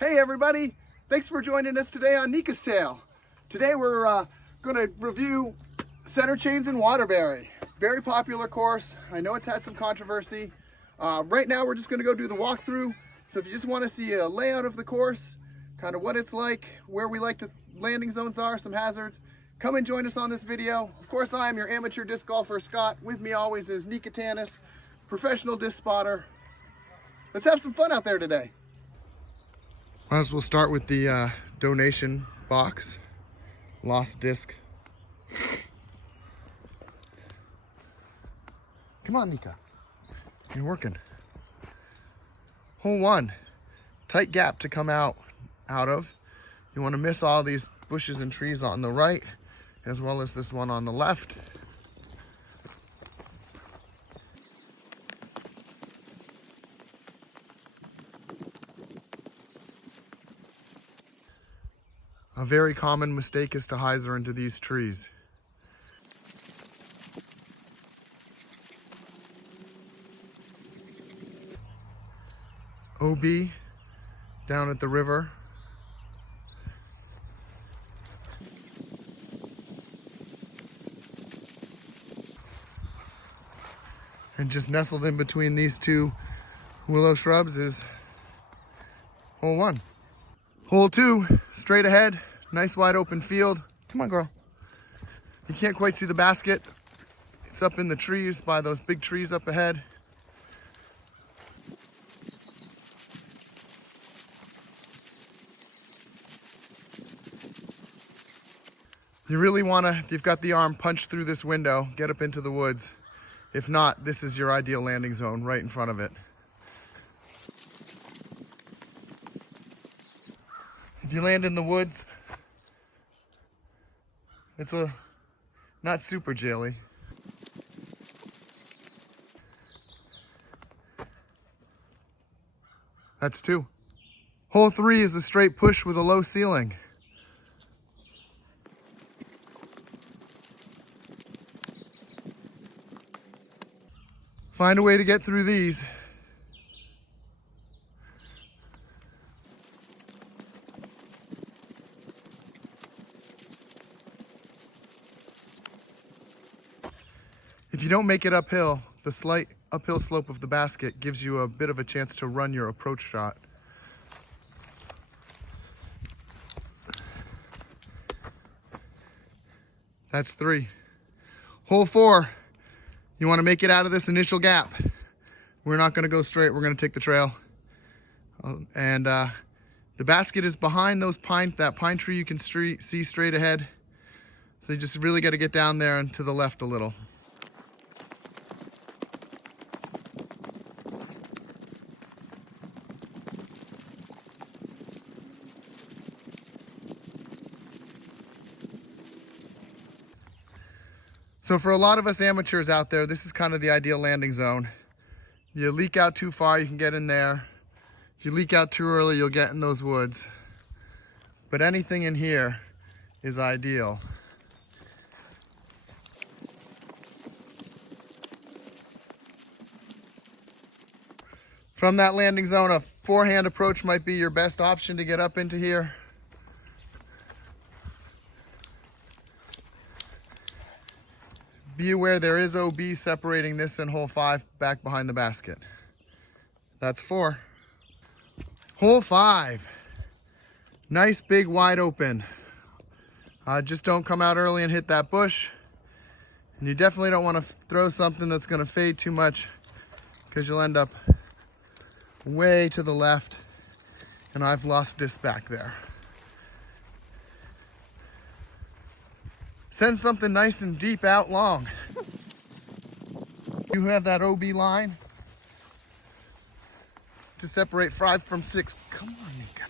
Hey everybody, thanks for joining us today on Nikka's Tale. Today we're going to review center chains in Waterbury. Very popular course. I know it's had some controversy. Right now we're just going to go do the walkthrough. So if you just want to see a layout of the course, kind of what it's like, where we like the landing zones are, some hazards, come and join us on this video. Of course, I am your amateur disc golfer, Scott. With me always is Nikka Tannis, professional disc spotter. Let's have some fun out there today. Might as well start with the donation box. Lost disc. Come on, Nikka. You're working. Hole 1. Tight gap to come out of. You want to miss all these bushes and trees on the right, as well as this one on the left. A very common mistake is to hyzer into these trees. OB down at the river. And just nestled in between these two willow shrubs is hole 1. Hole 2, straight ahead, nice wide open field. Come on, girl. You can't quite see the basket. It's up in the trees by those big trees up ahead. You really want to, if you've got the arm, punch through this window, get up into the woods. If not, this is your ideal landing zone right in front of it. If you land in the woods, it's not super jelly. That's 2. Hole 3 is a straight push with a low ceiling. Find a way to get through these. If you don't make it uphill, the slight uphill slope of the basket gives you a bit of a chance to run your approach shot. That's 3. Hole 4, you want to make it out of this initial gap. We're not going to go straight, we're going to take the trail. And the basket is behind that pine tree you can see straight ahead. So you just really got to get down there and to the left a little. So for a lot of us amateurs out there, this is kind of the ideal landing zone. You leak out too far, you can get in there. If you leak out too early, you'll get in those woods. But anything in here is ideal. From that landing zone, a forehand approach might be your best option to get up into here. Be aware there is OB separating this and hole 5 back behind the basket. That's 4. Hole 5. Nice big wide open. Just don't come out early and hit that bush. And you definitely don't want to throw something that's going to fade too much, because you'll end up way to the left. And I've lost disc back there. Send something nice and deep out long. You have that OB line to separate 5 from 6. Come on, Nikka.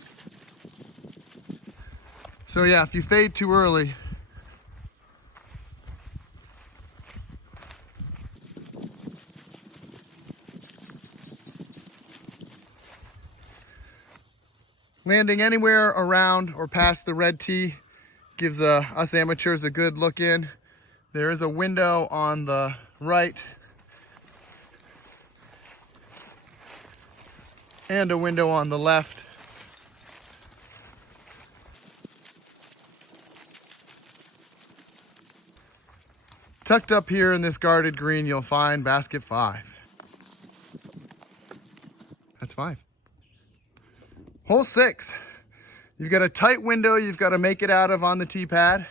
So yeah, if you fade too early, landing anywhere around or past the red tee gives us amateurs a good look in. There is a window on the right and a window on the left. Tucked up here in this guarded green, you'll find basket 5. That's 5. Hole 6. You've got a tight window you've got to make it out of on the tee pad.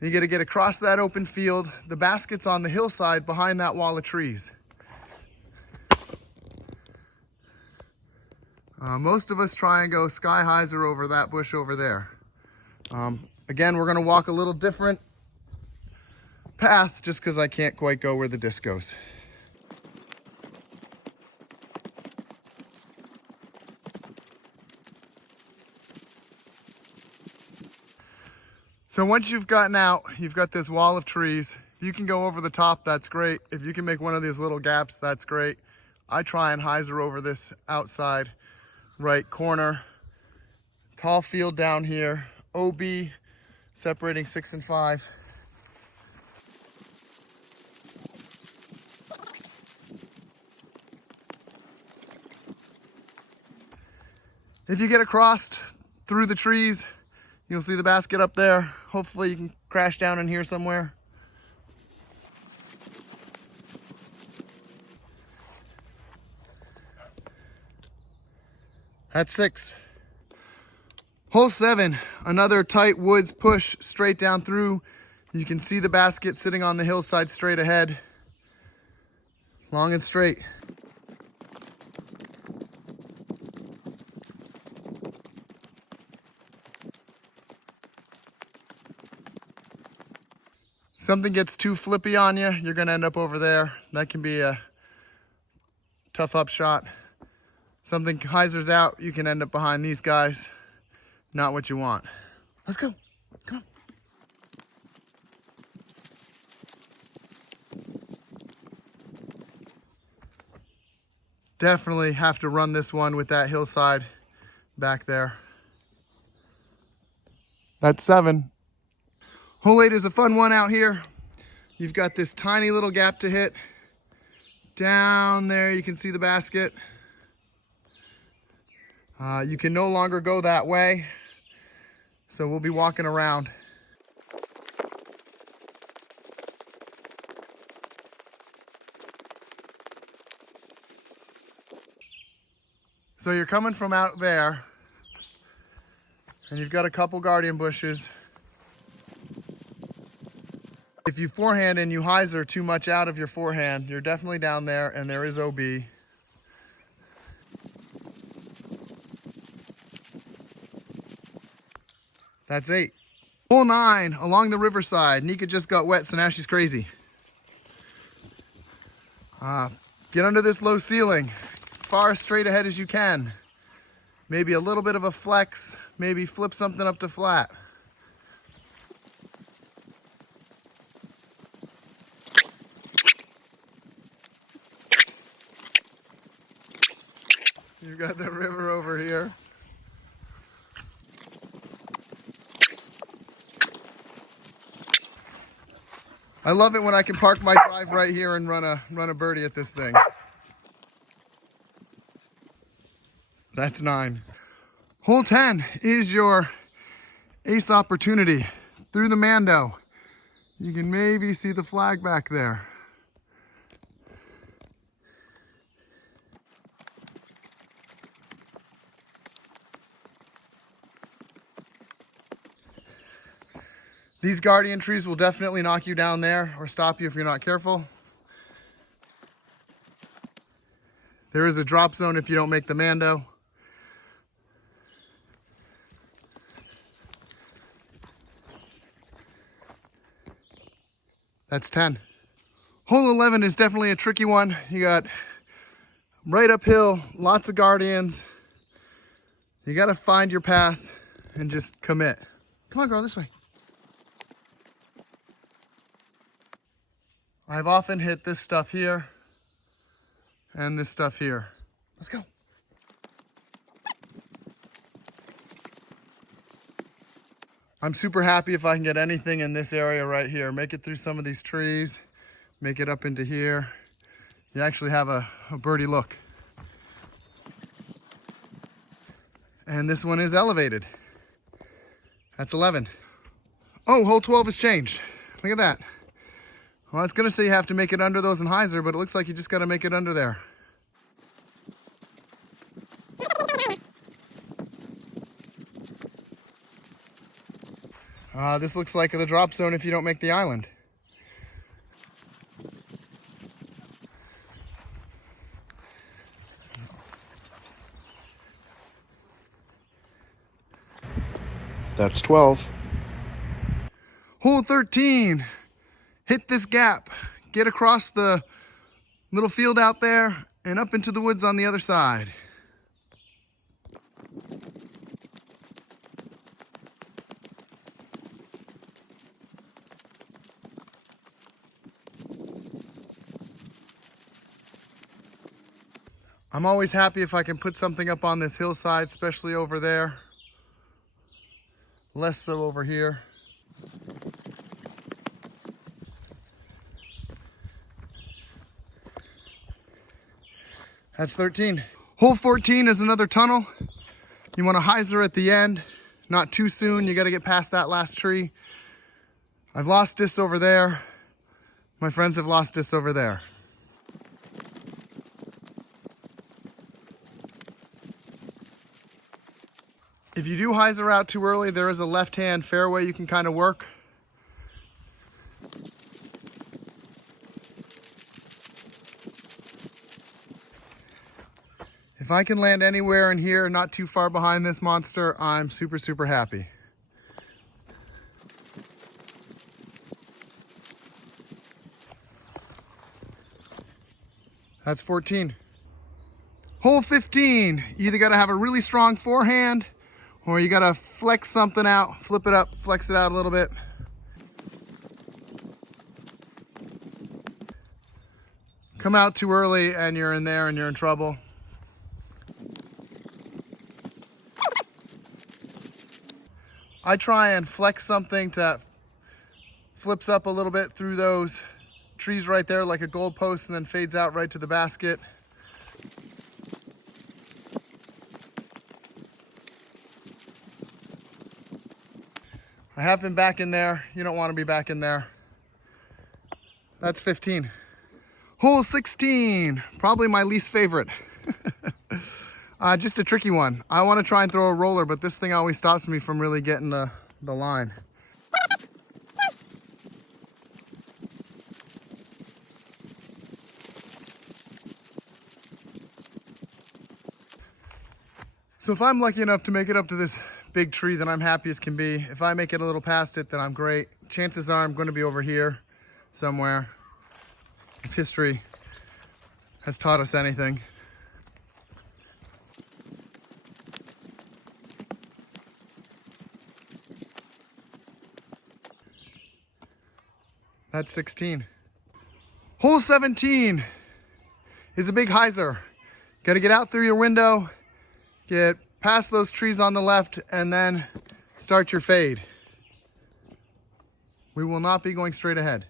You got to get across that open field. The basket's on the hillside behind that wall of trees. Most of us try and go sky highs or over that bush over there. Again, we're going to walk a little different path just because I can't quite go where the disc goes. So once you've gotten out, you've got this wall of trees. If you can go over the top, that's great. If you can make one of these little gaps, that's great. I try and hyzer over this outside right corner. Tall field down here. OB separating 6 and 5. If you get across through the trees, you'll see the basket up there. Hopefully you can crash down in here somewhere. That's 6. Hole 7, another tight woods push straight down through. You can see the basket sitting on the hillside straight ahead. Long and straight. Something gets too flippy on you, you're gonna end up over there. That can be a tough up shot. Something hyzers out, you can end up behind these guys. Not what you want. Let's go, come on. Definitely have to run this one with that hillside back there. That's 7. Hole 8 is a fun one out here. You've got this tiny little gap to hit. Down there you can see the basket. You can no longer go that way, so we'll be walking around. So you're coming from out there, and you've got a couple guardian bushes. If you forehand and you hyzer too much out of your forehand, you're definitely down there, and there is OB. That's 8. Hole 9, along the riverside. Nikka just got wet, so now she's crazy. Get under this low ceiling, far straight ahead as you can. Maybe a little bit of a flex, maybe flip something up to flat. You've got the river over here. I love it when I can park my drive right here and run a birdie at this thing. That's 9. Hole 10 is your ace opportunity. Through the Mando. You can maybe see the flag back there. These guardian trees will definitely knock you down there or stop you if you're not careful. There is a drop zone if you don't make the Mando. That's 10. Hole 11 is definitely a tricky one. You got right uphill, lots of guardians. You got to find your path and just commit. Come on, girl, this way. I've often hit this stuff here and this stuff here. Let's go. I'm super happy if I can get anything in this area right here. Make it through some of these trees, make it up into here. You actually have a birdie look. And this one is elevated. That's 11. Oh, hole 12 has changed. Look at that. Well, I was gonna say you have to make it under those in hyzer, but it looks like you just gotta make it under there. This looks like the drop zone if you don't make the island. That's 12. Hole 13. Hit this gap. Get across the little field out there and up into the woods on the other side. I'm always happy if I can put something up on this hillside, especially over there. Less so over here. That's 13. Hole 14 is another tunnel. You want a hyzer at the end, not too soon. You got to get past that last tree. I've lost disc over there. My friends have lost disc over there. If you do hyzer out too early, there is a left-hand fairway you can kind of work. If I can land anywhere in here, not too far behind this monster, I'm super, super happy. That's 14. Hole 15, you either gotta have a really strong forehand or you gotta flex something out, flip it up, flex it out a little bit. Come out too early and you're in there and you're in trouble. I try and flex something that flips up a little bit through those trees right there like a goal post and then fades out right to the basket. I have been back in there. You don't want to be back in there. That's 15. Hole 16, probably my least favorite. Just a tricky one. I want to try and throw a roller, but this thing always stops me from really getting the line. So if I'm lucky enough to make it up to this big tree, then I'm happy as can be. If I make it a little past it, then I'm great. Chances are I'm going to be over here somewhere. If history has taught us anything. That's 16. Hole 17 is a big hyzer. Got to get out through your window, get past those trees on the left, and then start your fade. We will not be going straight ahead.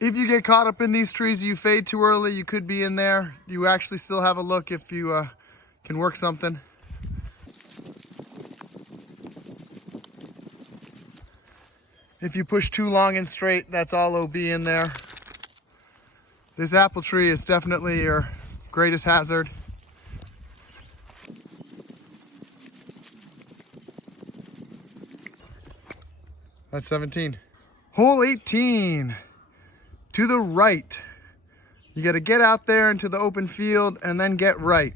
If you get caught up in these trees, you fade too early, you could be in there. You actually still have a look if you can work something. If you push too long and straight, that's all OB in there. This apple tree is definitely your greatest hazard. That's 17. Hole 18. To the right. You got to get out there into the open field and then get right.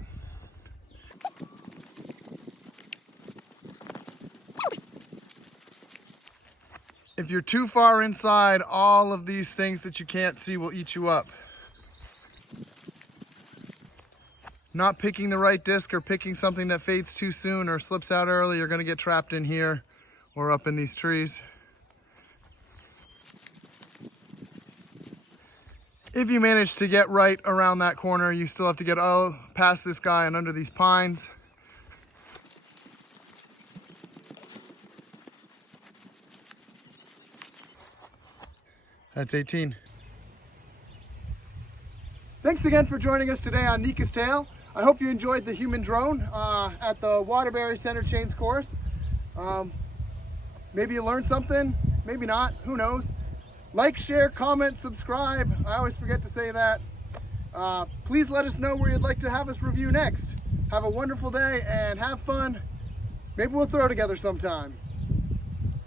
If you're too far inside, all of these things that you can't see will eat you up. Not picking the right disc or picking something that fades too soon or slips out early, you're going to get trapped in here or up in these trees. If you manage to get right around that corner, you still have to get past this guy and under these pines. That's 18. Thanks again for joining us today on Nikka's Tale. I hope you enjoyed the human drone at the Waterbury Center Chains course. Maybe you learned something, maybe not, who knows. Like, share, comment, subscribe. I always forget to say that. Please let us know where you'd like to have us review next. Have a wonderful day and have fun. Maybe we'll throw together sometime.